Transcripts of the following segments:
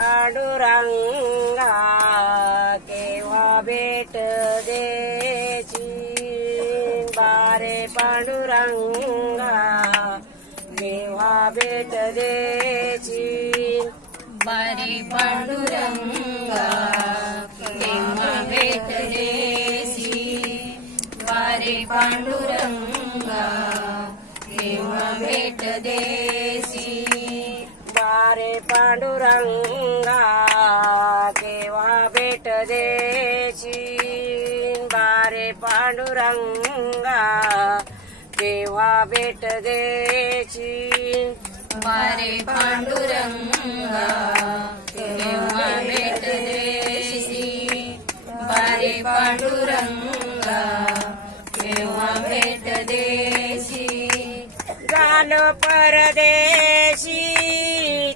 पांडुरंगा केव्हा भेट देची बारे पांडुरंगा केव्हा भेट देची बारे पांडुरंगा केव्हा भेट देसी बारे पांडुरंगा केव्हा भेट देसी बारे पांडुरंगा केव्हा भेट देची बारे पांडुरंगा केव्हा भेट देची बारे पांडुरंगा केव्हा भेट देसी बारे पांडुरंगा केव्हा भेट देसी झालो परदेशी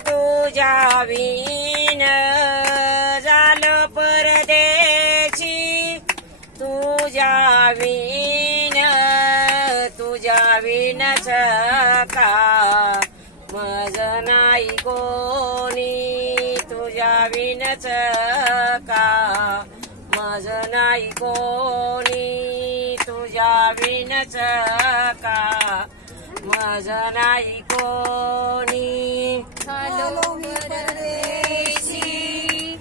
तुझ्या विण झालो परदेशी तुझ्या विण तुझ्या विणच का मज नाही कोणी तुझ्या विणच का मज नाही कोणी तुझ्या विणच का मज नाही कोणी झालो परदेशी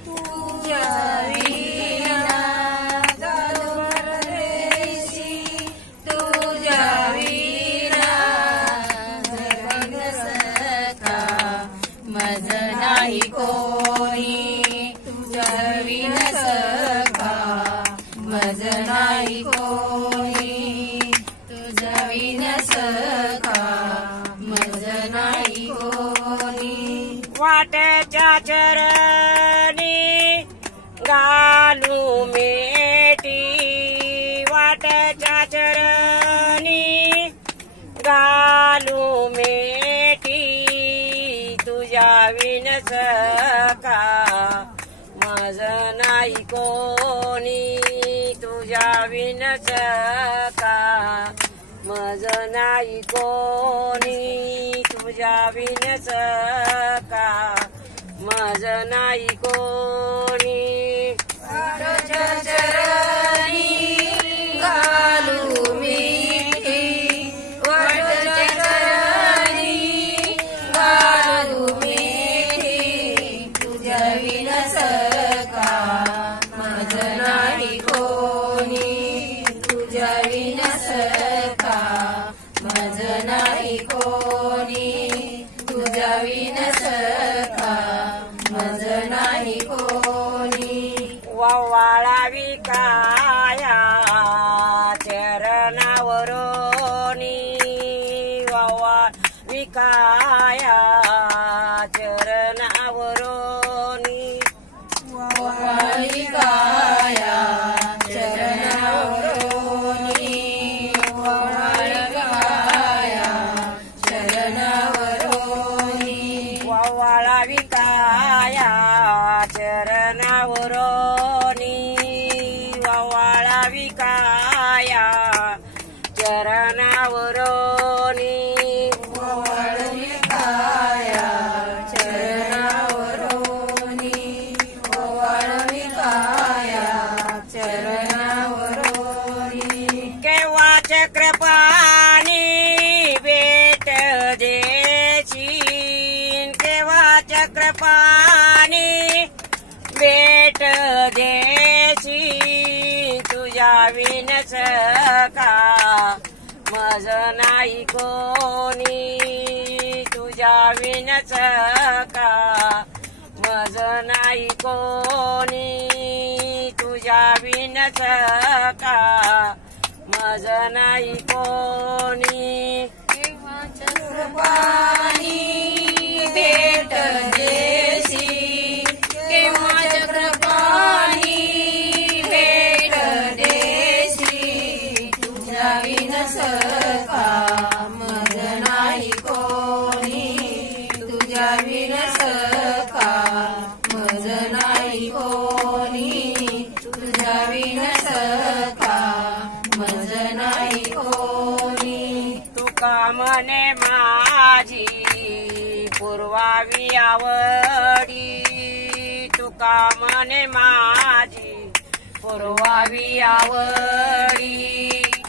तुझ्या विणा झालो परदेशी तुझ्या विणा सका मज नाही कोणी तुझ्या विण सका मज नाही कोणी तुझ्या विण सका मज नाही कोणी वाटच्या चरणी घालू मेटी वाटच्या चरणी घालू मेटी तुझ्या विणच का मज नाही कोणी तुझ्या विणच का मज नाही कोणी तुझ्या विणच का मज नाही कोणी वाटच्या चरणी घालू मिठी वाटच्या चरणी घालू मिठी तुझ्या विण सका मज नाही कोणी तुझ्या विण सका मज नाही कोणी तुझ्या विण सका मज नाही कोणी वाळावी काया चरणावरोनी वाळावी काया चरणावरोनी वाळी काया चरणावरोनी वाळी काया चरणावरोनी वाळावी काया चरणावरोनी वाळावी काया चरणावरोनी वाळी काया चरणावरोनी वाळी काया चरणावरोनी केव्हा चक्रपाणी भेट देची केव्हा चक्रपाणी भेट देची तुझ्या विणच का मज नाही कोणी तुझ्या विणच का मज नाही कोणी तुझ्या विणच का मज नाही कोणी केव्हा चक्रपाणी भेट देसी केव्हा चक्रपाणी भेट देसी तुझ्या विण सका मज नाही कोणी तुझ्या विण सका मज नाही कोणी तुझ्या विण सका मज नाही कोणी तुका मने माझी पूर्वावी आवडी तुका मने माझी पुरवावी आवडी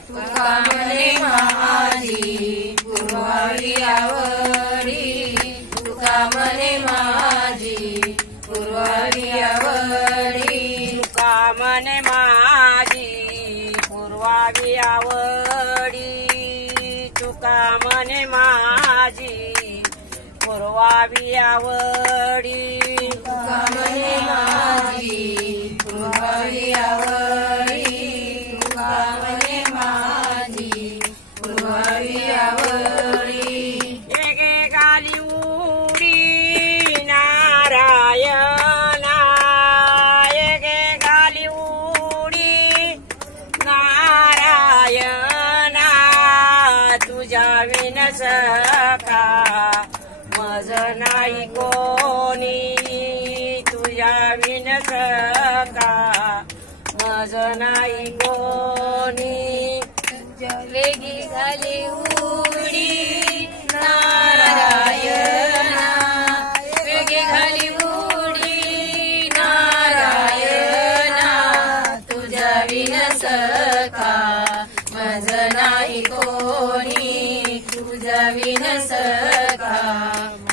तुका मने माझी पुरवावी आवडी तुका मने माझी पुरवावी आवडी तुका मने माझी पुरवावी आवडी तुका मने माझी पुरवावी आवडी तुका मने माझी पुरवावी आवडी तुका मने माझी पुरवावी आवडी एके गाली उडी नारायणा एके गाली उडी नारायणा तुझ्या विनस का मज नाही कोणी तुझ्या विनस का मज नाही कोणी वेगी झाली उडी नारायणा वेगी झाली उडी नारायणा तुझ्या विनस का मज नाही कोणी तुझ्या विनस का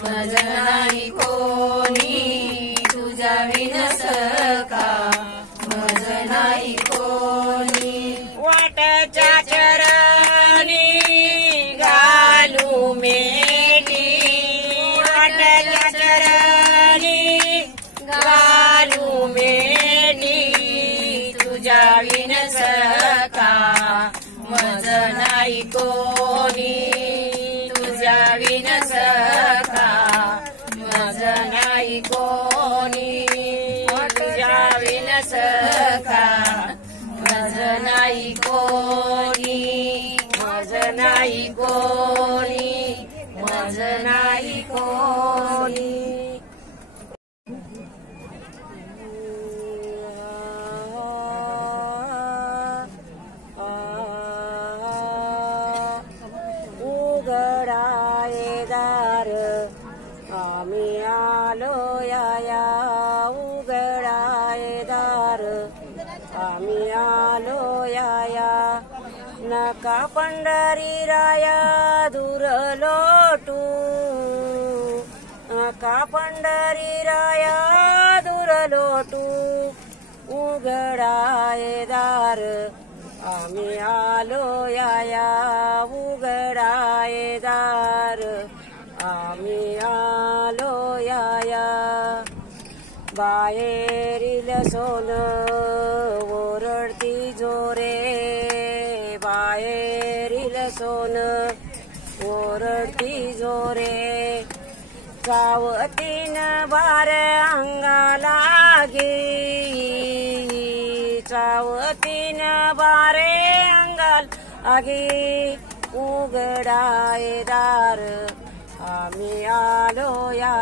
मज नाही कोणी तुझ्या विनस का मज नाही कोणी वाटच्या चरणी घालू मेटी वाटच्या चरणी घालू मेटी तुझ्या विनस का मज नाही कोणी तुझ्या विनस का मज नाही कोणी तुझ्या विनस का मज नाही कोणी मज नाही कोणी मज नाही कोणी उघडाये दार आम्ही आलो या उघडाये दार आम्ही आलो या नका पंढरी राया दूर लोटू नका पंढरी राया दूर लोटू उघडाये दार आम्ही आलो या उघडाये दार आम्ही आलो या बाहेरील सोनं ओरडती जोरे बाहेरील सोनं ओरडती जोरे सावतीन बार अंगाला गी सावतीन बारे अंगाल आगी उघडाये दार आम्ही आलो या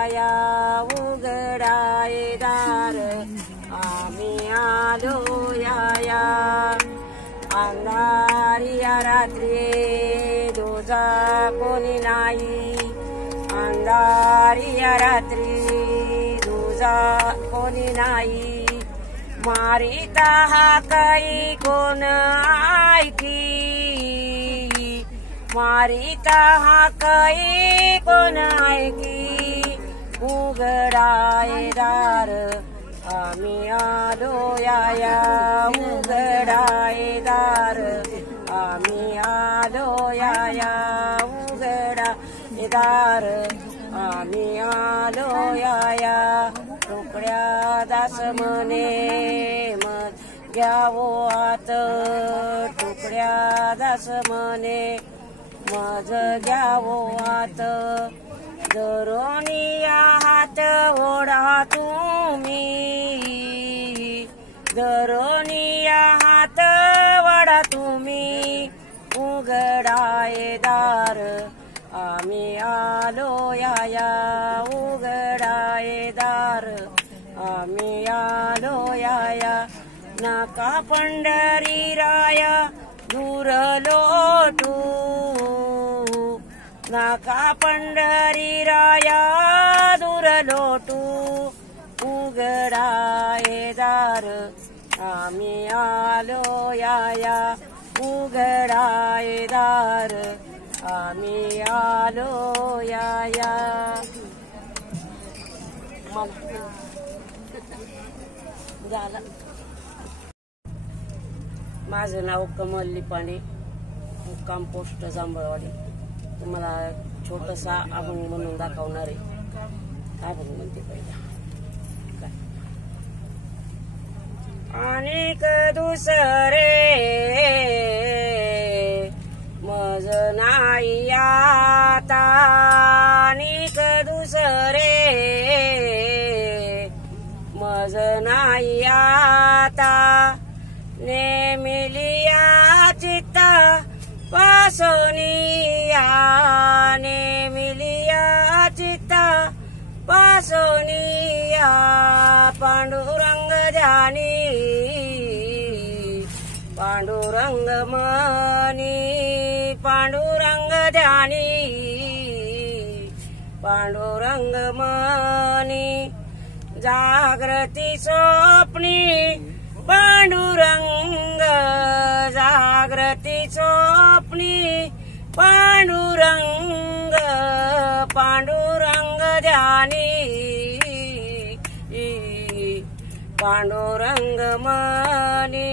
उघडाये दार आम्ही आलो या अंधारिया रात्री दोजा कोणी नाही अंधारिया रात्री दोजा कोणी नाही मारिता हा काही कोण ऐकी मारिता हा काही कोण ऐकी उघडाये दार आम्ही आलो या उघडाये दार आम्ही आलो या उघडाये दार आम्ही आलो या तुकड्या दास म्हणे मत घ्यावो आत तुकड्या दास म्हणे मज घ्यावो आत दरोनिया हात ओढा तुम्ही दरोनिया हात वडा तुम्ही उघडाये दार आम्ही आलो या उघडाये दार आम्ही आलो या नाका पंढरी राया दूर लोटू नाका पंढरी राया दूर लोटू उघडा उघडाये दार आम्ही आलो या उघडाये दार आम्ही आलो या झालं. माझं नाव कमल लिपाणे, मुक्काम पोस्ट जांभळवाडी. तुम्हाला छोटसा अभंग म्हणून दाखवणार आहे. अभंग म्हणते पहिला. अनेक दुसरे मज नाही आता, अनेक दुसरे मज नाही आता, नेमिलिया चित्त पासोनिया, नेमिलिया चित्त पासोनिया, पांडुरंग जानी पांडुरंग मनी, पांडुरंग ध्यानी पांडुरंग मनी, जागृती स्वप्नी पांडुरंग, जागृती स्वप्नी पांडुरंग, पांडुरंग ध्यानी पांडुरंग मनी,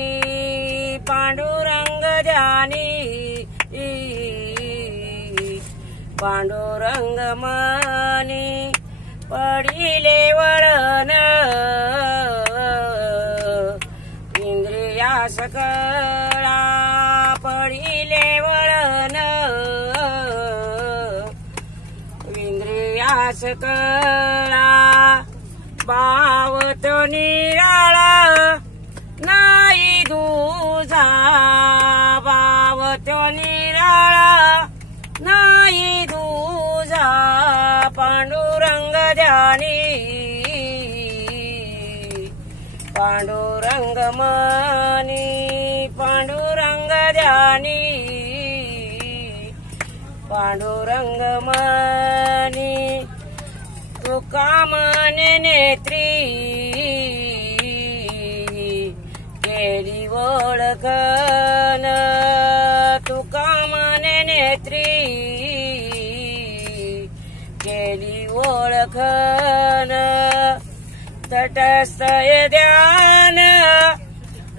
पांडुरंग ध्यानी पांडुरंग मनी, पडिले वळण इंद्रियास कळा, पडिले वळण इंद्रियास कळा, बावतो निराळा नाही दुजा, बावतो निराळा नाही दुजा, पांडुरंग ध्यानी पांडुरंग मनी, पांडुरंग ध्यानी पांडुरंग मनी, तुका मने नेत्री केली ओळखन, तुका मने नेत्री केली ओळखन, तटस्थ ध्यान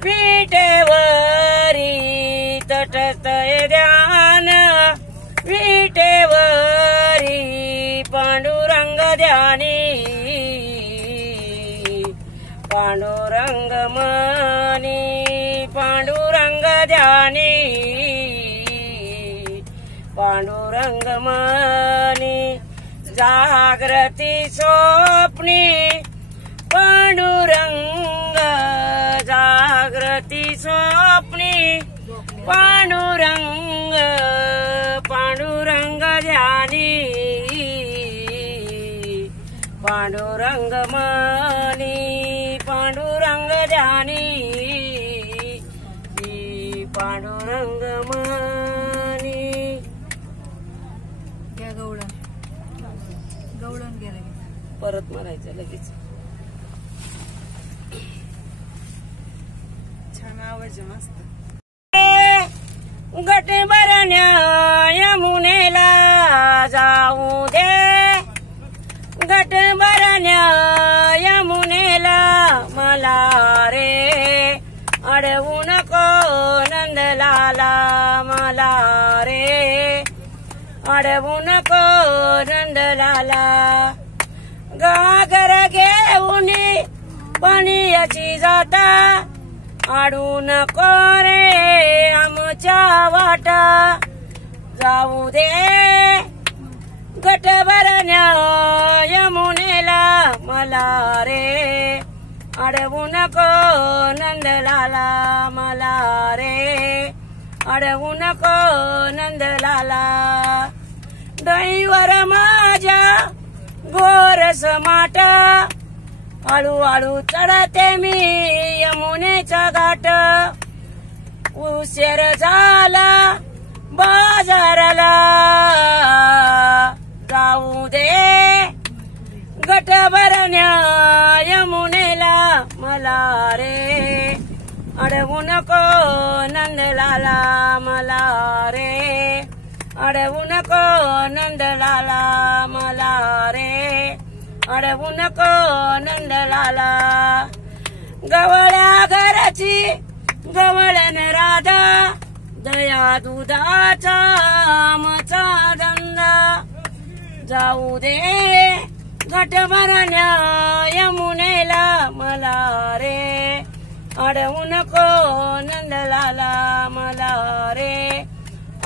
विटेवरी, तटस्थ ध्यान विटेवरी, पांडुरंग ध्यानी पांडुरंग मनी, पांडुरंग ध्यानी पांडुरंग मनी, जागृती स्वप्नी पांडुरंग, जागृती स्वप्नी पांडुरंग, पांडुरंग ध्यानी पांडुरंग मनी, पांडुरंग ध्यानी पांडुरंग मनी. घ्या गवळण, गवळण घ्या लगेच. परत मारायचं लगेच. छान आवाज आहे, मस्त. गट भरण्या यमुनेला जाऊ दे, गट भरण्या यमुनेला मला रे, अडवू नको नंदलाला मला रे, अडवू नको नंदलाला, गागर घेऊन पाण्याची जाता, आडू नको रे आमच्या वाटा, जाऊ दे गट भरण्या यमुनेला मला रे, अडवू नको नंदलाला मला रे, अडवू नको नंदलाला, दैवर माझ्या गोरस माटा, हळूहळू चढते मी यमुनेचा घाट, उशीर झाला बाजाराला, जाऊ दे गट भरण्या यमुनेला मला रे अडवू नको नंदलाला मला रे अडवू नको नंदलाला मला रे अडवू नको नंदलाला गवळ्या घराची गवळण राधा दया दुधाचा आमचा धंदा जाऊ दे घट भरण्या यमुनेला मला रे अडवू नको नंदलाला मला रे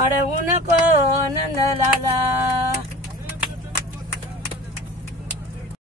अडवू नको नंदलाला